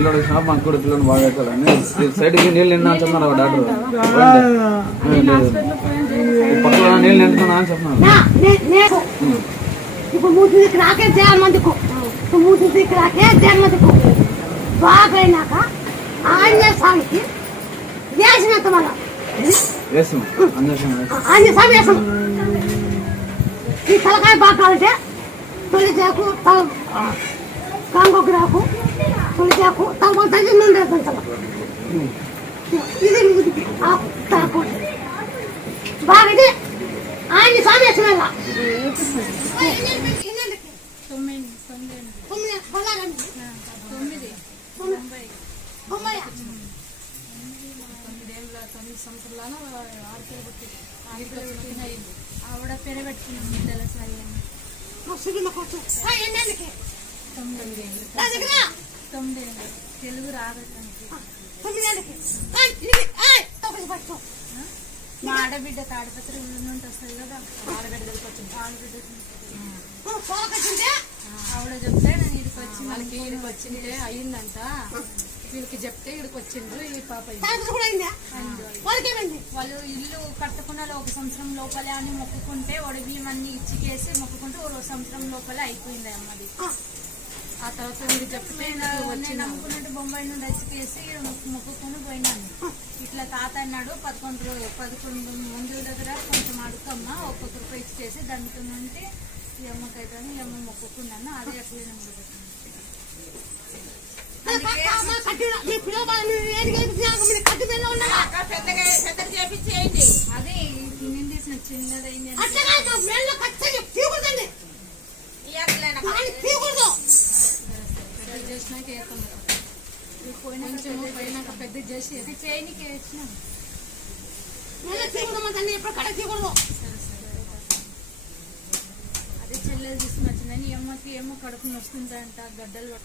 పిల్లడు షాప్ మాకు కూడా పిల్లలు బాగా అవుతాడని సైడ్కి నీళ్ళు నిండా అని చెప్తున్నారు డాక్టర్. పక్కన నీళ్ళు నిండుతున్నా అని చెప్తున్నారు. బాగైనాక ఆంజనేయ స్వామికి వేసినంత మనం ఆంజనేయ స్వామి వేసాం. ఈ తలకాయ బాగా కావాలంటే తొలి చేకు కాంగోగ్రాకు తొలి చేకు తమ తల్లి నుండి ఇది తలకు బాగా ఆంజనేయ స్వామి వేసిన ఆవిడ పేరు పెట్టుకున్నాం బిడ్డల సాయి తెలుగు రాగటానికి మా ఆడబిడ్డ తాడిపత్రి ఊళ్ళో నుండి వస్తుంది కదా ఆడబిడ్డ వచ్చింది ఆవిడ చెప్తే నేను ఇక్కడికి వచ్చి వాళ్ళకి ఇక్కడికి వచ్చిందే అయ్యిందంట వీళ్ళకి చెప్తే ఇక్కడికి వచ్చిండ్రు ఈ పాప వాళ్ళు ఇల్లు కట్టుకున్న 1 సంవత్సరం లోపలే అని మొక్కుకుంటే ఒడిబియ్యమన్నీ ఇచ్చికేసి మొక్కుకుంటే 1 సంవత్సరం లోపలే అయిపోయింది అమ్మది. ఆ తర్వాత మీరు చెప్తే నేను అనుకున్నట్టు బొంబాయి నుండి వచ్చికేసి మొక్కుకొని పోయినాను. ఇట్లా తాత అన్నాడు 11 మంది దగ్గర కొంచెం అడుకమ్మా ఒక్కొక్క రూపాయి ఇచ్చేసి దాంట్లో నుండి ఈ అమ్మకైతే ఈ అమ్మ మొక్కుకున్నాను. అది అట్లే అదే నేను తీసిన చిన్నదైంది చేసినాక పోయినాక పెద్ద చేసి అది చేయనికి వేసినాం. అదే చెల్లెలు తీసుకుని వచ్చిందని అమ్మకి ఏమో కడుపు నొస్తుందంట గడ్డలు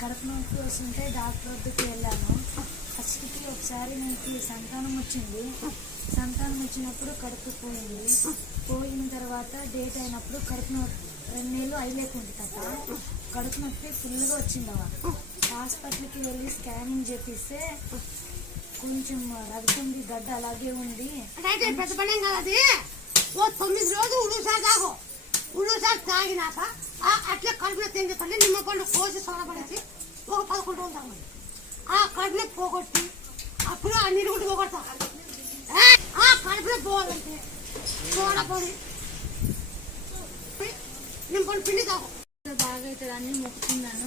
కడుపు నొప్పి వస్తుంటే డాక్టర్ వద్దకు వెళ్ళాను. ఫస్ట్కి ఒకసారి నాకు సంతానం వచ్చింది. సంతానం వచ్చినప్పుడు కడుపు పోయిన తర్వాత డేట్ అయినప్పుడు కడుపు నొప్పి 2 నెలలు అయ్యలేకుంది కదా కడుపు నొప్పి ఫుల్గా వచ్చిందవా. హాస్పిటల్కి వెళ్ళి స్కానింగ్ చేపిస్తే కొంచెం రగుతుంది గడ్డ అలాగే ఉంది. పెద్ద పని కాదు అది. 9 రోజులు ఉడుసారి తాగినాక అట్లా కడుపులో తిండి నిమ్మ పండు కోసి సొలపడేసి 11 రోజులు తాగండి. ఆ కడుపులో పోగొట్టి అప్పుడు ఆ నీరు కూడా పోగొడతాం. ఆ కడుపులో పోవాలంటే సోడపొడి నిమ్మ పండు పిండి తాగు బాగా అవుతుంది అన్ని మొక్కుతున్నాను.